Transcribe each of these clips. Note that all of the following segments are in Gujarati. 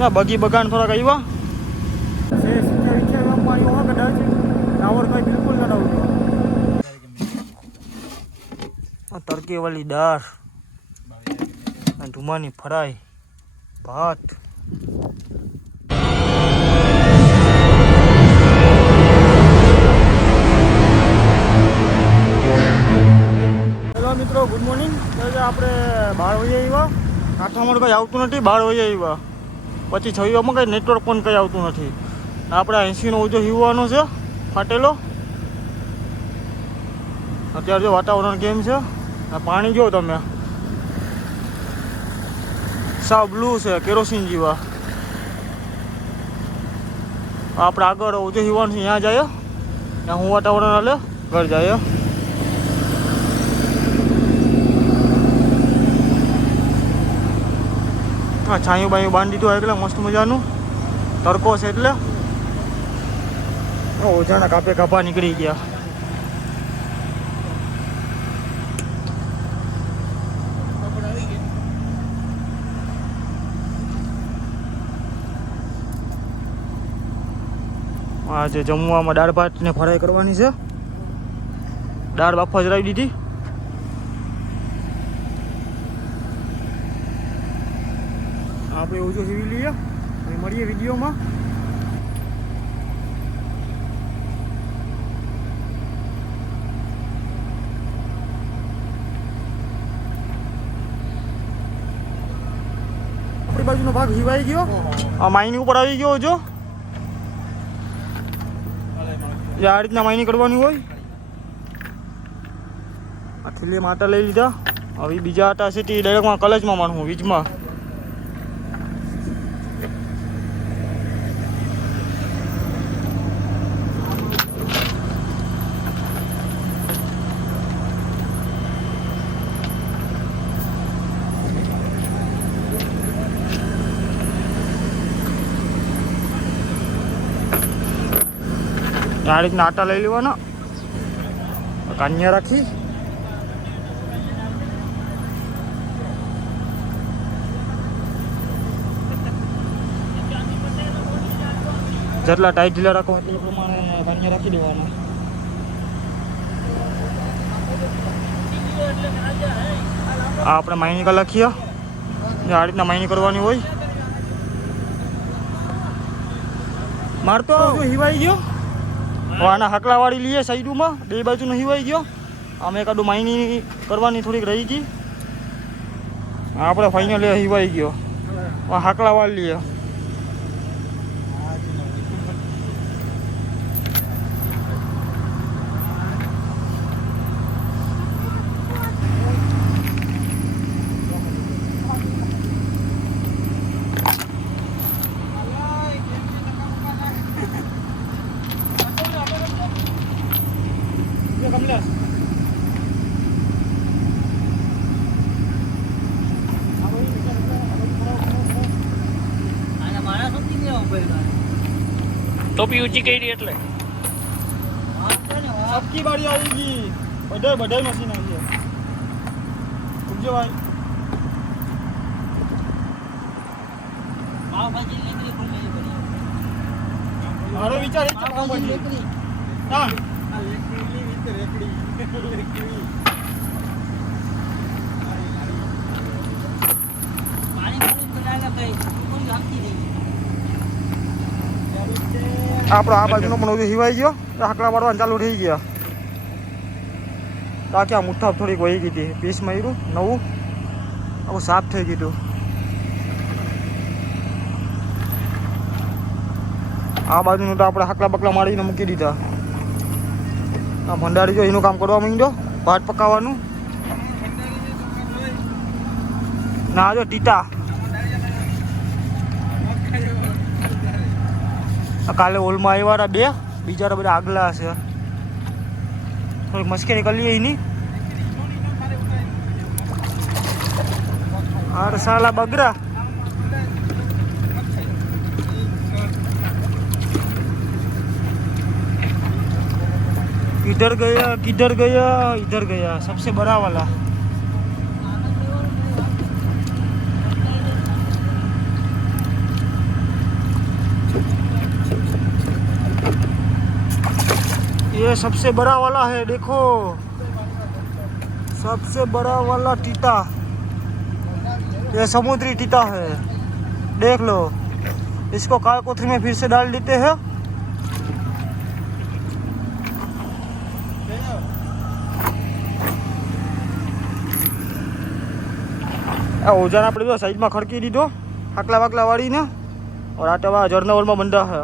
ના બગી બગાન થોડાક આવ્યા છે સિત્તેર પાણી હોવા કદાચ ટાવર કઈ બિલકુલ ન આવતો આ તરકી વાળી દાળ ધુમાની ફરાઈ ભાત હેલો મિત્રો ગુડ મોર્નિંગ આપણે બહાર હોઈએ આવ્યા કાંઠામાં કંઈ આવતું નથી બહાર હોઈએ આવ્યા પછી છવીમાં કંઈ નેટવર્ક પણ કંઈ આવતું નથી આપણે 80નો ઓછો હીવવાનો છે ફાટેલો અત્યારે જો વાતાવરણ કેમ છે પાણી જો તમે સાવ બ્લુ છે કેરોસીન જેવા આપણે આગળ ઓછો હીવાનું છે ત્યાં જાય ત્યાં હું વાતાવરણ હાલે ઘર જાય હા છાંયું બાયું બાંધી દીધું એટલે મસ્ત મજાનું તડકો છે એટલે ઓજાના કાપે કાપા નીકળી ગયા આજે જમવામાં દાળ ભાત ને ફરાઈ કરવાની છે દાળ બાફા જરાવી દીધી આપણે ઓછો સીવી લઈએ અને મળીએ વિડીયોમાં આપણી બાજુનો ભાગ હિવાઈ ગયો આ માઈની ઉપર આવી ગયો જો આ રીતના માઇની કરવાની હોય આ થેલીમાં આટા લઈ લીધા હવે બીજા આટા છે તે ડાયરેક્ટમાં કલેજમાં માણવું વીજમાં આ રીતના આટા લઈ લેવાના કાન્યા રાખી જેટલા ટાઈટ ઢીલા રાખો એટલે પ્રમાણે કાન્યા રાખી દેવાના આ આપણે માઇની કા લખીએ આ રીતના માઇની કરવાની હોય મારતો હિવાઈ ગયો આના હકલા વાળી લઈએ સાઈડમાં બે બાજુનો હિવાઈ ગયો આમ એકાદું માઇની કરવાની થોડીક રહી ગઈ આપણે ફાઇનલ હિવાઈ ગયો હકલા વાળી લઈએ ટોપી ઊંચી કરી એટલે સબકી બારી આવી ગઈ બધા મશીન આવી ગયા ઉગજો ભાઈ પાવભાજી લેકરી ખોલી પડી મારો વિચાર એ પાવભાજી લેકરી હા આ લેકરી વિત રેકડી લેકરી પાણી બનાવ્યા કઈ કોણ લાગતી રહી આપણો આ બાજુનો પણ ઓછો હિવાઈ ગયો હાકલા વાળવા ચાલુ થઈ ગયા તો આ ક્યાં મુઠ્ઠા થોડીક વહી ગઈ હતી પીસ માર્યું નવું આવું સાફ થઈ ગયું આ બાજુનું તો આપણે હાકલા બકલા મારીને મૂકી દીધા આ ભંડારી જો એનું કામ કરવા માંડ્યો ભાત પકાવવાનું ના જો ટીટા કાલે હોલમાં આવ્યા બે બીજા બધા આગલા છે થોડીક મસ્કરી કરી લઈએ એની અરે સાલા બગરા किधर गया इधर गया सबसे बड़ा वाला ये सबसे बड़ा वाला है, देखो सबसे बड़ा वाला टीटा, ये समुद्री टीटा है, देख लो। इसको कालकोठरी में फिर से डाल देते हैं। आ ओजान આપણે જો સાઈડમાં ખડકી દીધો આકલા વાકલા વાળીને, और આટવા જરનાવરમાં બંધા है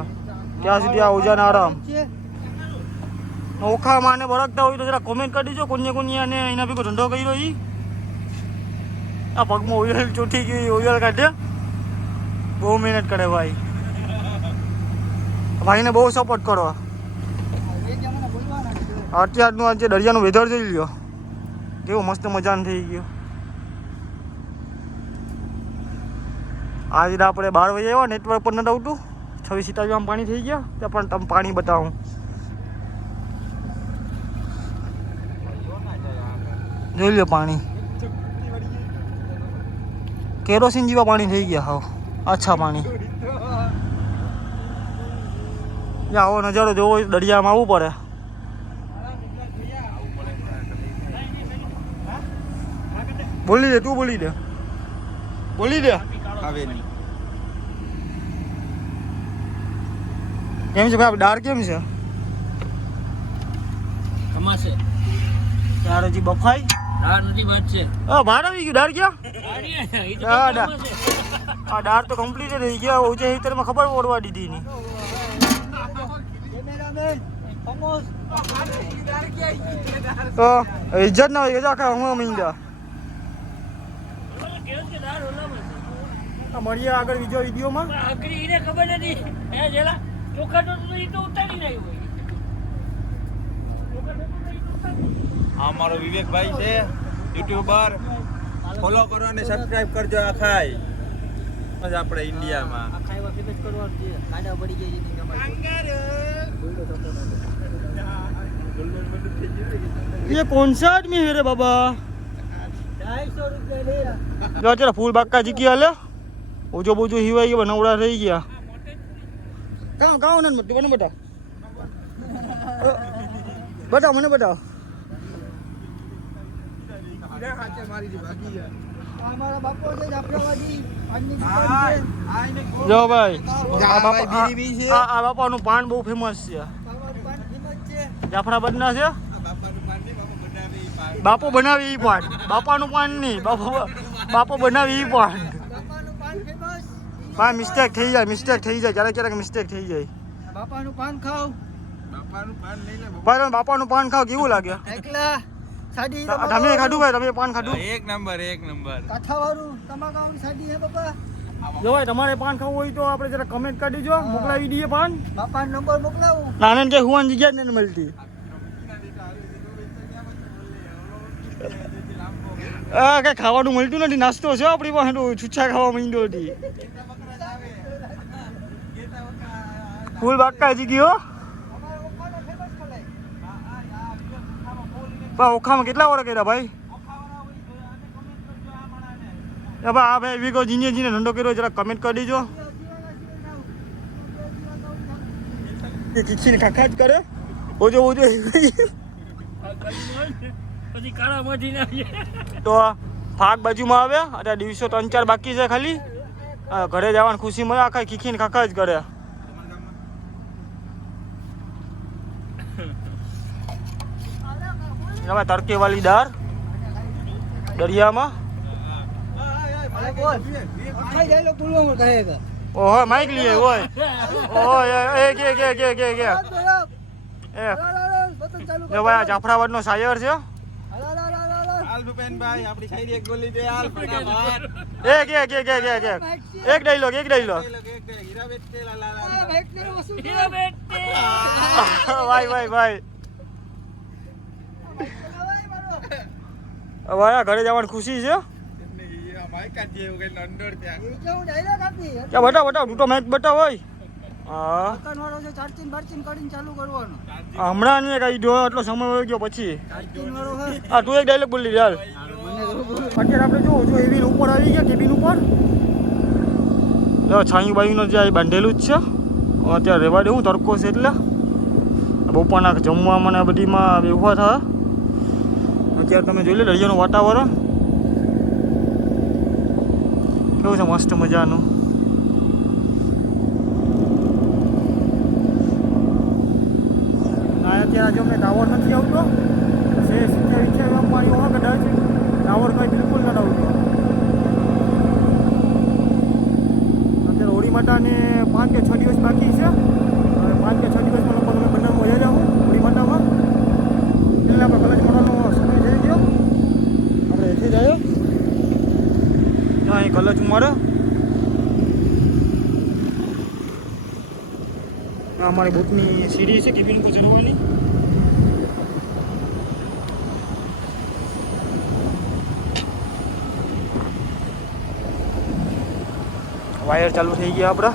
ત્યાં સુધી આ ઓજાન આરામ ઓખામાં ને બળકતા હોય તો જરા કોમેન્ટ કરી દીજો કોને કોને આને એના ભેગો ધંધો કર્યો ઈ। આ પગમાં ઓઇલ ચોટી ગયું, ઓઇલ કાઢે, બહુ મહેનત કરે ભાઈ, ભાઈને બહુ સપોર્ટ કરો। અત્યારનું આજે દરિયાનું વેધર જોઈ લ્યો કેવું મસ્ત મજાનું થઈ ગયું। आज આપણે 12 વાગે આવ્યા, નેટવર્ક પર નથી આવતું, 26-27 પાણી થઈ ગયા, ત્યાં પણ તમે પાણી બતાવું। જોઈ લો પાણી કેરોસીન જેવા પાણી થઈ ગયા, હાવ આછા પાણી। આવો નજારો જોવો દરિયામાં આવવું પડે। બોલી દે, તું બોલી દે, બોલી દે। કેમ છે ભાઈ ડાર, કેમ છે કમાશે ડાર? હજી બફાઈ ડાર નથી વાત છે। બહાર આવી ગયું ડાર, ક્યાં આ ડાર તો કમ્પ્લીટ રહી ગયા, ઓછે હિતરમાં ખબર પડવા દીધી ની। તો ઇજ્જત ના હોય આખા હું મીંડા મળીએ આગળ બીજો વિડીયોમાં। ખબર નથી ચોખા તો ઉતારી નહીં હોય। આ અમારો વિવેકભાઈ છે, યુટ્યુબર, ફોલો કરો અને સબસ્ક્રાઇબ કરજો। આખાય આપણે ઇન્ડિયામાં ये कौन सा आदमी है रे बाबा? 250 रुपया ले। जो जरा फूल बाग का जी की हाल ओजो बोजो हिवाई के बनवड़ा रही गया। कहाँ कहाँ उन्होंने मत बने बता बताओ मैंने बताओ। જો ભાઈ આ બાપાનું પાન બહુ ફેમસ છે, જાફરાબાદ ના છે। બાપો બનાવી ઈ પાન, બાપાનું પાન નહીં, બાપો બનાવી ઈ પાન। હા મિસ્ટેક થઈ જાય, મિસ્ટેક થઈ જાય, ક્યારેક ક્યારેક મિસ્ટેક થઈ જાય। બાપાનું પાન ખાવ, ભાઈ બાપાનું પાન ખાવ કેવું લાગે? એકલા સાડી તમે ખાધું ભાઈ, તમે પાન ખાધું? એક નંબર કાઠાવાળું તમાકાની સાડી હે બાપા। જો ભાઈ તમારે પાન ખાવું હોય તો આપણે જરા કમેન્ટ કરી દેજો, મોકલાવી દઈએ પાન। બાપાનો નંબર મોકલાવું। નાનન કે હુવાન જગ્યા જ નથી મળતી। આ કઈ ખાવાનું મળતું નથી, નાસ્તો છે આપણી પાસે તો છુચ્છા ખાવા માંડ્યો હતી। ફૂલ બાકા હજી ગયો ઓખામાં કેટલા વાર કર્યા ભાઈ? આ ભાઈ વીગો જીને જીને ધંધો કર્યો જરા કમેન્ટ કરી દેજો। ખીચીને ખાખા જ કરે ઓજો ઓજો પછી કાળા મઢીને આવીએ તો ફાક બાજુમાં આવે। અત્યારે દિવસો 3-4 બાકી છે ખાલી, ઘરે જવાની ખુશી મળે, આખા ખીખીને ખાખા જ કરે। તડકે વાલી દાર દરિયામાં। ઓહો માઈક લીએ ઓય ઓય એ કે જો ભાઈ આ જાફરાબાદનો શાયર છે। આપણી ખાઈ એક ગોલી દે હાલ ફટાફટ। એક ડાયલોગ ભાઈ ભાઈ હવે ઘરે જવાની ખુશી છે। બતાવ તું તો મેચ બતાવ હોય। હમણાં નહીં કઈ જો એટલો સમય હોય ગયો પછી। હા તું એક ડાયલોગ બોલી ચાલ। અત્યારે આપણે જો એવી ઉપર આવી ગયા કેબિન ઉપર, છાયું બાયુનો જે બાંધેલું જ છે। અત્યારે રહેવા દેવું તડકો છે એટલે બપોરના જમવામાં ને આ બધીમાં ઊભા થયા. અત્યારે તમે જોઈ લો દરિયાનું વાતાવરણ કેવું છે, મસ્ત મજાનું. અત્યારે જો અમને ટાવર નથી આવતો, 70-80 પાણી હોવા કદાચ ટાવર કંઈ બિલકુલ નથી આવતો. અત્યારે હોળી માતાને 5 કે 6 દિવસ બાકી છે. 5 કે 6 દિવસમાં લગભગ અમે બંને વયા જાઉં હોળી માતામાં. એટલે આપણે કલચ મારવાનો સમય થઈ ગયો. આપણે એથી જઈએ અહીં કલચ મારે. અમારી બોટની સીડી છે કેબિન પર ચડવાની. વાયર ચાલુ થઈ ગયા આપણા.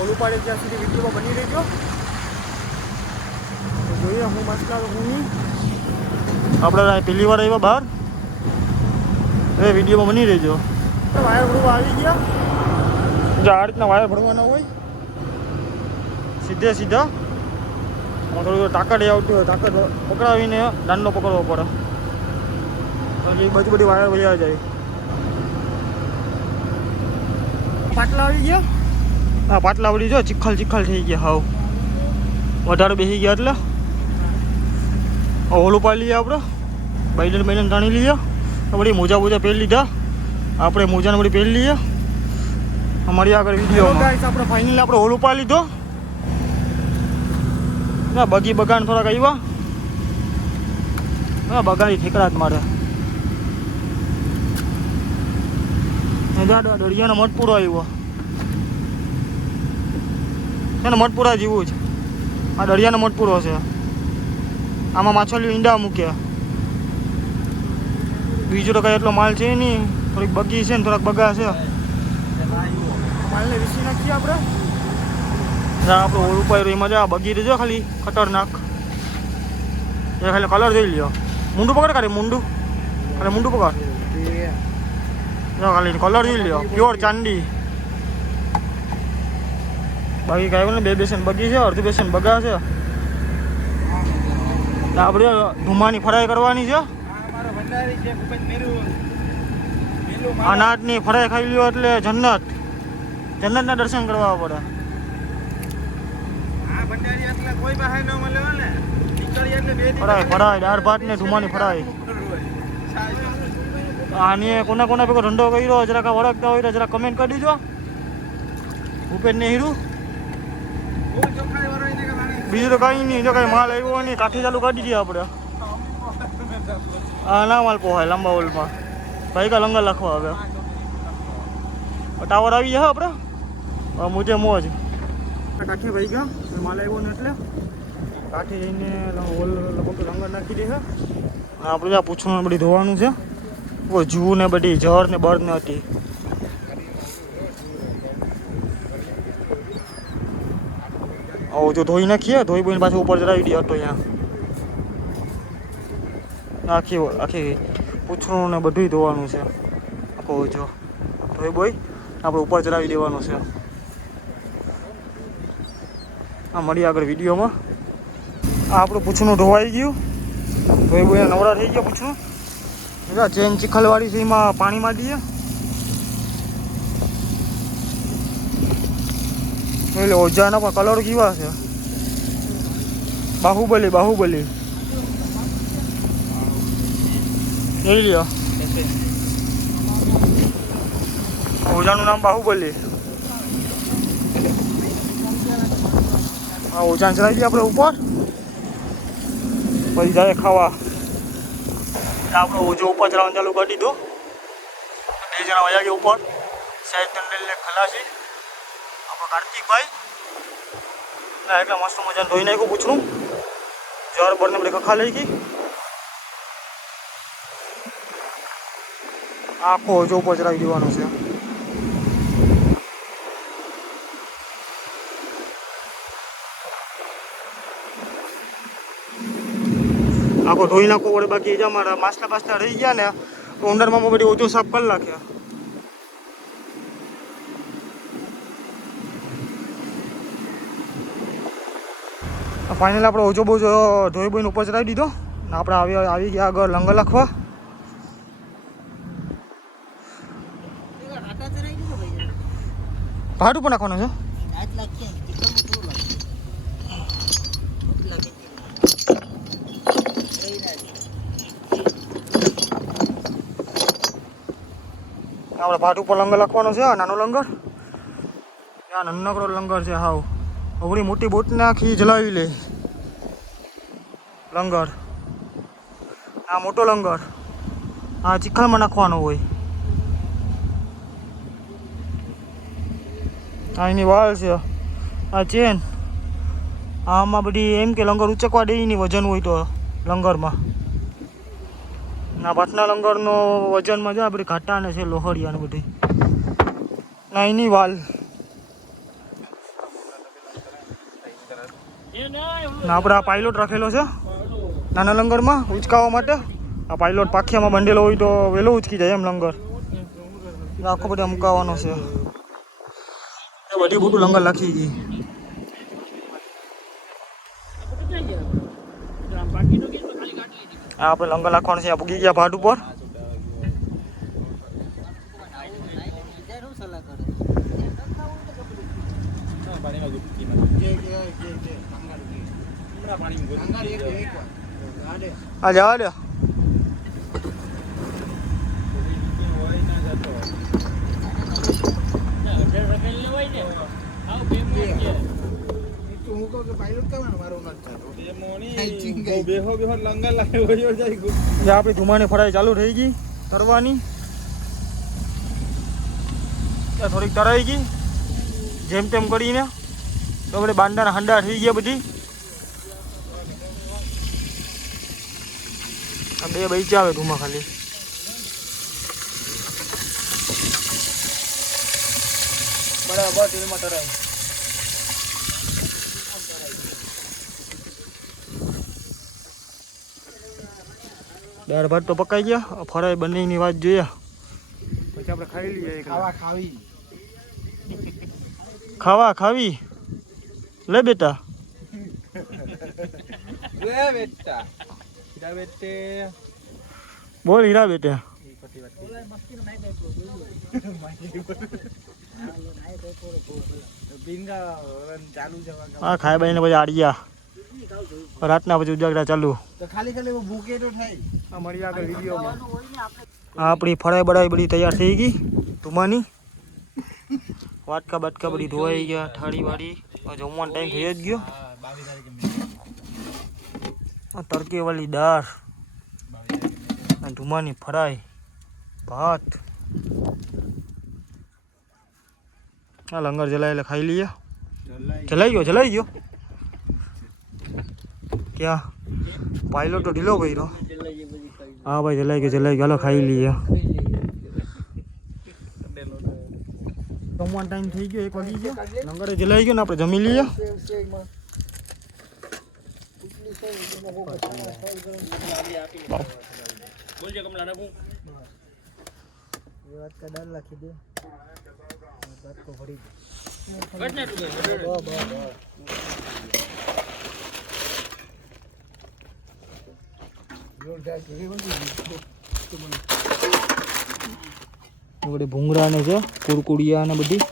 ઓલું પાડે ત્યાં સુધી વિડીયોમાં બની રહેજો. જોઈએ હું મસલા હું નહીં. આપણે પહેલી વાર આવ્યા બહાર, એ વિડીયોમાં બની રહેજો. વાયર ભરવા આવી ગયા. જો આ રીતના વાયર ભરવાના હોય સીધે સીધા. થોડું તાકડ આવતી હોય, તાકડ પકડાવીને દાંડો પકડવો પડે તો એ બધી વાયર વયા જાય. પાટલા આવી ગયા. હા પાટલા વળી જો ચીખલ થઈ ગયા. હાવ વધારે બેસી ગયા એટલે ઓલું પાડી લઈએ આપણે. બાઈડન તાણી લઈએ. બધી મોજા પહેરી લીધા આપણે. મોજાને બધી પહેરી લઈએ. અમારી આગળ વિડીયો આપણે ફાઇનલી આપણે ઓલું પાડી લીધો. ના બગી બગાન થોડાક આવ્યા. હા બગાડી ઠેકડા જ મારે. દરિયાનો મઠપુરો આવ્યો છે ને, મઠપુરા જેવું જ આ દરિયાનો મઠપુરો છે. આમાં માછલીઓ ઈંડા મૂક્યા. બીજો તો કઈ એટલો માલ છે નહીં. થોડીક બગી છે ને થોડાક બગા છે. માલને વીસી નાખીએ આપણે. આપણે ઓળું પાડ્યું એમાં જા બગી રહેજો ખાલી ખતરનાક. એ ખાલી કલર જોઈ લ્યો. મૂંડું પકડ ખાલી મૂંડું. ખાલી મૂંડું પકડ. ખાલી કલર જોઈ લ્યો. પ્યોર ચાંદી. બાકી કાંઈ ને 2 બેસન બગી છે, અડધી બેસન બગા છે. આપણે ધુમાની ફરાઈ કરવાની છે. અનાજની ફરાઈ ખાઈ લ્યો એટલે જન્નતના દર્શન કરવા પડે. ફરાઈ દાળ ભાત ને ધુમાની ફરાઈ. આની કોના ભેગો ધંધો કર્યો જરાક વળગતા હોય તો જરા કમેન્ટ કરી દીજો. ભૂપેન ને હીરું. બીજું તો કઈ નહીં. જો કઈ માલ આવ્યો નહીં કાઠી ચાલુ કાઢી દઈએ આપણે. હા ના માલ પોહાય લાંબા ઓલમાં ભાઈ કા લંગર લખવા હવે. ટાવર આવી જાય આપણે. મુજે મોજ કાઠી ભાઈ ગયા માલ આવ્યો ને એટલે કાઠી જઈને ઓલ લગભગ લંગર નાખી દે છે. આપણે ત્યાં પૂછવાનું બધી ધોવાનું છે. જૂ ને બધી જર ને બર ને હતી. આવો જો ધોઈ નાખીએ. ધોઈ બોઈને પાછું ઉપર ચડાવી દઈએ હતો અહીંયા. આખી પૂછડું ને બધું ધોવાનું છે. આખો જો ધોઈ બોઈ આપણે ઉપર ચડાવી દેવાનું છે. આ મળીએ આગળ વિડીયોમાં. આ આપણું પૂછડું ધોવાઈ ગયું. ધોઈ બોઈને નવરા થઈ ગયા પૂછડું. ચેન ચીખલવાળી છે એમાં પાણીમાં દઈએ. એટલે ઓજાના પણ કલર કેવા છે. બાહુબલી લઈ લ્યો. ઓજાનું નામ બાહુબલી. હા ઓજાન ચડાવી દઈએ આપણે ઉપર. પછી જાય ખાવા. આપણે ઓજો ઉપર ચડાવવાનું ચાલુ કરી દીધું. 2 જણા વયા ગયા ઉપર. સાહેબ ટંડેલને ખલાસી આપણો કાર્તિકભાઈ. ના એટલે મસ્ત મજાનું ધોઈ નાખ્યું પૂછડું. જર બરને બધી ખખા લઈ ગઈ. આખો ઓજો ઉપર ચડાવી દેવાનો છે. આખો ધોઈ નાખો વડે. બાકી જે અમારા માસલા રહી ગયા ને ઉંદરમાં બધી ઓછું સાફ કરી નાખ્યા. ફાઇનલ આપણે ઓછો બહુ ધોઈ બોઈને ઉપર ચડાવી દીધો ને આપણે આવી ગયા આગળ લંગર લખવા. ભાડું પણ નાખવાનું છે. આપણે ભાડું પર લંગર લખવાનો છે. આ નાનો લંગર, આ નાનકડો લંગર છે. હાવ અવળી મોટી બોટને આખી જલાવી લે લંગર. આ મોટો લંગર આ ચીખલમાં નાખવાનો હોય. આ એની વાળ છે. આ ચેન આમાં બધી એમ કે લંગર ઉચકવા દે એની વજન હોય તો લંગરમાં. ના પાટના લંગરનો વજનમાં જાય બધી ઘાટા ને છે લોહડિયા ને બધી. ના એની વાલ ના આપણે આ પાઇલોટ રાખેલો છે નાના લંગરમાં ઉચકાવવા માટે. આ પાઇલોટ પાખિયામાં બંધેલો હોય તો વહેલો ઉચકી જાય એમ લંગર. આખો બધા મુકાવાનો છે. બધી મોટું લંગર લખી ગઈ. આ આપણે લંગર લખવાનું છે. આ પૂગી ગયા ભાટ ઉપર. આ જવા દે. આપણી ધુમાની ફરાઈ ચાલુ થઈ ગઈ તરવાની. થોડીક તરાઈ ગઈ જેમ તેમ કરીને. તો આપણે બાંડાના હંડા થઈ ગયા બધી. આ બે બૈચા આવે ધુમા ખાલી. બરાબર તેલમાં તરાય. દાળ ભાત તો પકાઈ ગયા. ફરાઈ બંનેની વાત જોઈએ. પછી આપણે ખાઈ લઈએ. ખાવા ખાવી લે બેટા. બોલ હીરા બેટા. હા ખાઈ બાઈને પછી આડિયા રાતના પછી ઉજાગરા ચાલુ. મળી આગળ વિડીયોમાં. આપણી ફરાઈ બડાઈ બધી તૈયાર થઈ ગઈ ધુમાની. વાટકા બાટકા બધી ધોવાઈ ગયા. થાળી વાળી જમવાનો ટાઈમ થઈ જ ગયો. તડકે વાળી દાળ, ધુમાની ફરાઈ, ભાત. આ લંગર જલાય એટલે ખાઈ લઈએ. જલાઈ ગયો. ક્યાં પાયલોટ તો ઢીલો કર્યો. હા ભાઈ જલાઈ ગયો. હાલો ખાઈ લઈએ. જમવાનો ટાઈમ થઈ ગયો. 1 વાગી ગયો. લંગરે જલાઈ ગયો ને આપણે જમી લઈએ. બધી ભૂંગળા ને છે કુરકુડિયા ને બધી.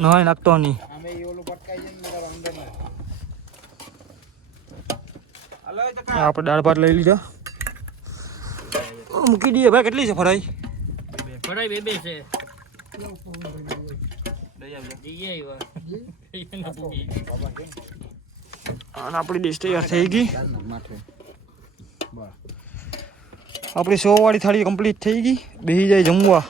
નહીં નાખતો નહીં. આપણે દાળ ભાત લઈ લીધા. મૂકી દઈએ ભાઈ. કેટલી છે ફરાઈ? ફરાઈ બે છે. અને આપણી ડીશ તૈયાર થઈ ગઈ. આપણી 100 વાળી થાળી કમ્પ્લીટ થઈ ગઈ. બેસી જાય જમવા.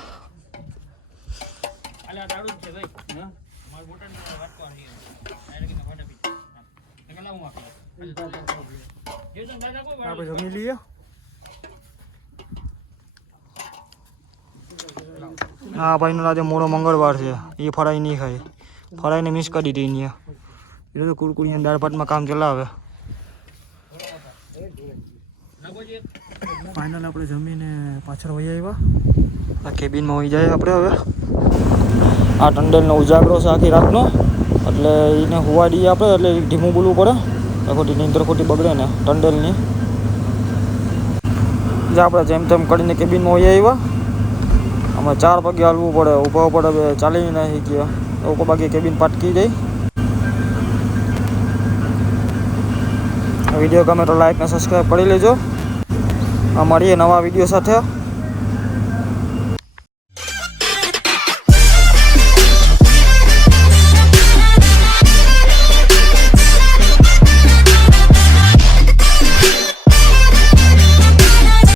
આપણે જમી લઈએ. હા ભાઈનો આજે મોડો મંગળવાર છે, એ ફરાઈ નહીં ખાય, ફરાઈને મિસ કરી દીધી અહીંયા. એટલે તો કુરકુરી દાળ ભાતમાં કામ ચલાવે. ફાઇનલ આપણે જમીને પાછળ વહી આવ્યા. આ કેબિનમાં વહી જાય આપણે હવે. આ ટંડેલનો ઉજાગરો છે આખી રાતનો, એટલે એને હુવા દઈએ આપણે, એટલે ધીમું બોલવું પડે, ખોટી નીંદર ખોટી બગડે ને ટંડેલની. જે આપણે જેમ તેમ કરીને કેબિનમાં વહી આવ્યા. અમે 4 પગે હાલવું પડે, ઊભા પડે, ચાલી ના શીખ્યા. લોકો બાકી કેબિન પાટકી જાય. વિડીયો ગમે તો લાઈક ને સબસ્ક્રાઈબ કરી લેજો. મળીએ નવા વિડીયો સાથે.